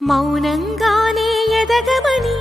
మౌనంగానే ఎదగమని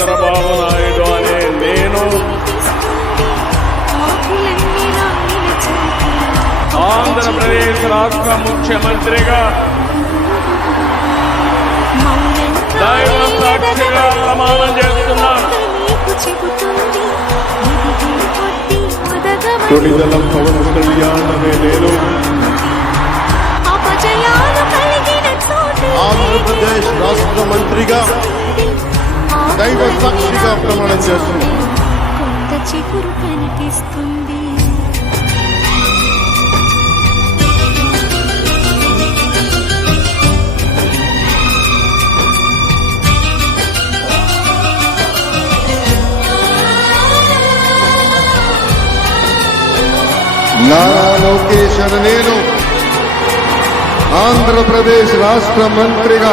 చంద్రబాబు నాయుడు అనే నేను. ఆంధ్రప్రదేశ్ రాష్ట్ర ముఖ్యమంత్రిగా దైవ సాక్షిగా ప్రమాణం పవన్ కళ్యాణ్ అనే నేను ఆంధ్రప్రదేశ్ రాష్ట్ర మంత్రిగా దైవ సాక్షిగా ప్రమాణం చేస్తున్నాను కొంత చిగురు కనిపిస్తుంది. నారా లోకేష్ అనే నేను ఆంధ్రప్రదేశ్ రాష్ట్ర మంత్రిగా